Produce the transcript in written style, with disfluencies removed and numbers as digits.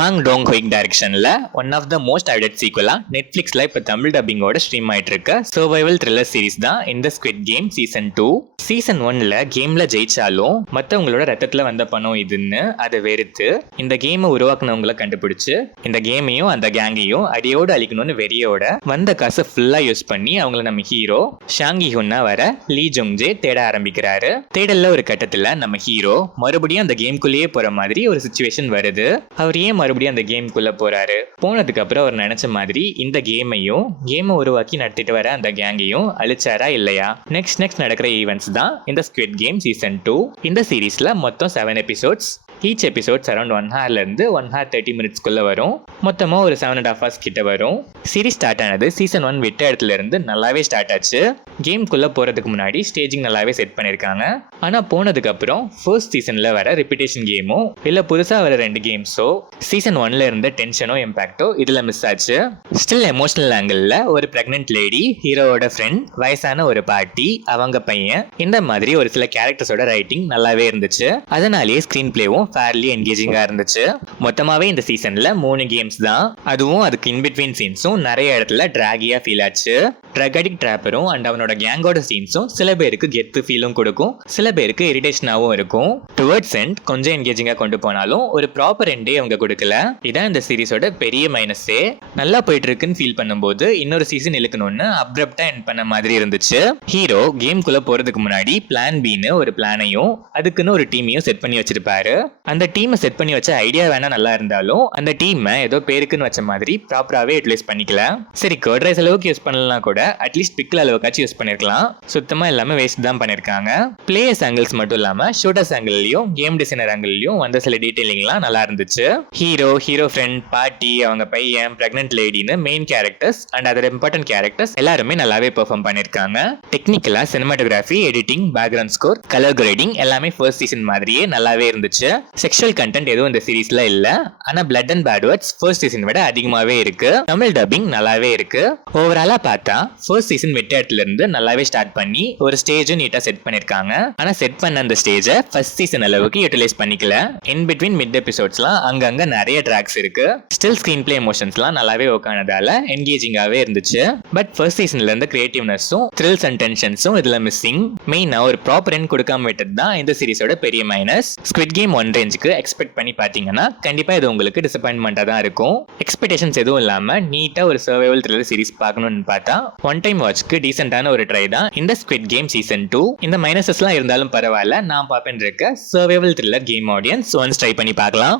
பாங் Dong ஹுயிக் டைரக்ஷன்ல one of the most அவைடட் சீக்குவலா நெட்ஃபிளிக்ஸ்ல இப்ப Tamil டப்பிங்கோட stream ஆயிட்டு இருக்க சர்வைவல் த்ரில்லர் சீரிஸ் தான் இந்த ஸ்குவிட் கேம் சீசன் 2. சீசன் 1ல கேம்ல ஜெயிச்சாலும் மற்றவங்களோட ரத்தத்துல வந்த பணம் இதுன்னு அதை வெறுத்து இந்த கேமை உருவாக்குனவங்களை கண்டுபிடிச்சு இந்த கேமையும் அந்த கேங்கையும் அடியோடு அழிக்கணும்னு வெறியோட வந்த காசை ஃபுல்லா யூஸ் பண்ணி அவங்கள நம்ம ஹீரோ ஷாங்கி ஹுன்னா வர லீ ஜோங்ஜே தேட ஆரம்பிக்கிறாரு. தேடல்ல ஒரு கட்டத்துல நம்ம ஹீரோ மறுபடியும் அந்த கேம்குள்ளேயே போற மாதிரி ஒரு சிச்சுவேஷன் வருது. அவர் ஏன் மறுபடியும் அந்த கேம்குள்ள போறாரு? போனதுக்கு அப்புறம் அவர் நினைச்ச மாதிரி இந்த கேமை உருவாக்கி நடத்திட்டு வர அந்த கேங்கையும் அழிச்சாரா இல்லையா? நெக்ஸ்ட் நடக்கிற ஈவெண்ட்ஸ் தான் இந்த ஸ்குவிட் கேம் சீசன் 2. இந்த சீரீஸ்ல மொத்தம் 7 episodes. Each episodes around 1 ஹவர்லேருந்து 1 hour 30 minutesக்குள்ளே வரும். மொத்தமாக ஒரு 7.5 hours கிட்ட வரும். சீரிஸ் ஸ்டார்ட் ஆனது சீசன் 1 விட்ட இடத்துல இருந்து நல்லாவே ஸ்டார்ட் ஆச்சு. கேம்குள்ளே போகிறதுக்கு முன்னாடி ஸ்டேஜிங் நல்லாவே செட் பண்ணியிருக்காங்க. ஆனால் போனதுக்கப்புறம் ஃபர்ஸ்ட் சீசனில் வர ரிப்பீட்டேஷன் கேமோ இல்லை புதுசாக வர 2 கேம்ஸோ சீசன் 1ல இருந்த டென்ஷனோ இம்பாக்டோ இதில் மிஸ் ஆச்சு. ஸ்டில் எமோஷனல் ஆங்கிளில் ஒரு ப்ரெக்னென்ட் லேடி, ஹீரோவோட ஃப்ரெண்ட், வயசான ஒரு பாட்டி, அவங்க பையன், இந்த மாதிரி ஒரு சில கேரக்டர்ஸோட ரைட்டிங் நல்லாவே இருந்துச்சு. அதனாலேயே ஸ்க்ரீன் பிளேவும் ஃபேர்லி என்கேஜிங்கா இருந்துச்சு. மொத்தமாவே இந்த சீசன்ல 3 கேம்ஸ் தான். அதுவும் அதுக்கு இன்பிட்வீன் சீன்ஸும் நிறைய இடத்துல டிராகியா ஃபீல் ஆச்சு. ட்ரக் அடிக்ட் ட்ராப்பரும் அண்ட் அவனோட கேங்கோட சீன்ஸும் சில பேருக்கு கெத்து ஃபீலும் கொடுக்கும், சில பேருக்கு இரிட்டேஷனாகவும் இருக்கும். டுவர்ட்ஸ் எண்ட் கொஞ்சம் என்கேஜிங்கா கொண்டு போனாலும் ஒரு ப்ராப்பர் எண்டே அவங்க கொடுக்கல. இதான் இந்த சீரிஸோட பெரிய மைனஸே. நல்லா போயிட்டு இருக்குன்னு ஃபீல் பண்ணும்போது இன்னொரு சீசன் இழுக்கணும்னு அப்ரப்டா எண்ட் பண்ண மாதிரி இருந்துச்சு. ஹீரோ கேம்குள்ள போறதுக்கு முன்னாடி பிளான் பின்னு ஒரு பிளானையும் அதுக்குன்னு ஒரு டீமையும் செட் பண்ணி வச்சிருப்பாரு. அந்த டீமை செட் பண்ணி வச்ச ஐடியா வேணா நல்லா இருந்தாலும் அந்த டீமை ஏதோ பேருக்குன்னு வச்ச மாதிரி ப்ராப்பராகவே யூட்டிலைஸ் பண்ணிக்கல. சரி, கர்ட் ரைஸ் அளவுக்கு யூஸ் பண்ணலாம் கூட அட்லீஸ்ட் பிக்கில் அளவுக்காச்சும் யூஸ் பண்ணிருக்கலாம். சுத்தமா எல்லாமே வேஸ்ட் தான் பண்ணிருக்காங்க. பிளேயர்ஸ் ஆங்கிள்ஸ் மட்டும் இல்லாம ஷூட்டர்ஸ் ஆங்கிள்லயும் கேம் டிசைனர் ஆங்கிள்லயும் வந்த சில டீடைலிங்லாம் நல்லா இருந்துச்சு. ஹீரோ ஃப்ரெண்ட், பாட்டி, அவங்க பையன், பிரெக்னென்ட் லேடின்னு main characters and other important characters எல்லாருமே நல்லாவே பெர்ஃபார்ம் பண்ணிருக்காங்க. டெக்னிக்கலா cinematography, editing, background score, colour grading எல்லாமே ஃபர்ஸ்ட் சீசன் மாதிரியே நல்லாவே இருந்துச்சு. செக்ஷுவல் கண்டென்ட் எதுவும் இந்த சீரிஸ்ல இல்ல. ஆனா blood and bad words first season விட அதிகமாவே இருக்கு. தமிழ் டப்பிங் நல்லாவே இருக்கு. ஓவராலா பார்த்தா ஃபர்ஸ்ட் சீசன் விட்ட இடத்துல இருந்து நல்லாவே ஸ்டார்ட் பண்ணி ஒரு ஸ்டேஜும் நீட்டா செட் பண்ணிருக்காங்க. ஆனா செட் பண்ண அந்த ஸ்டேஜை ஃபர்ஸ்ட் சீசன் அளவுக்கு யூட்டிலைஸ் பண்ணிக்கல. இன் பிட்வீன் மிட் எபிசோட்ஸ்லாம் அங்கங்க நிறைய ட்ராக்ஸ் இருக்கு. ஸ்டில் ஸ்கிரீன் பிளே எமோஷன்ஸ்லாம் நல்லாவே ஒர்க் ஆனதால என்கேஜிங்காவே இருந்துச்சு. பட் ஃபர்ஸ்ட் சீசன்ல இருந்த கிரியேட்டிவ்னஸும் த்ரில்ஸ் அண்ட் டென்ஷன்ஸும் இதுல மிஸ்ஸிங். மெயினா ஒரு ப்ராப்பர் எண்ட் கொடுக்காம விட்டது தான் இந்த சீரிஸோட பெரிய மைனஸ். ஸ்குவிட் கேம் 1 ரேஞ்சுக்கு எக்ஸ்பெக்ட் பண்ணி பார்த்தீங்கன்னா கண்டிப்பா இது உங்களுக்கு டிசப்பாயின்மெண்டா தான் இருக்கும். எக்ஸ்பெக்டேஷன்ஸ் எதுவும் இல்லாம நீட்டா ஒரு சர்வைவல் த்ரில்லர் சீரிஸ் பார்க்கணும்னு பார்த்தா ஒன் டைம் வாட்ச்க்கு டீசென்டான ஒரு ட்ரை தான் இந்த ஸ்குவிட் கேம் சீசன் 2. இந்த மைனஸஸ்லாம் இருந்தாலும் பரவாயில்ல, நான் பார்ப்பேன் இருக்க survival thriller game audience once try பண்ணி பார்க்கலாம்.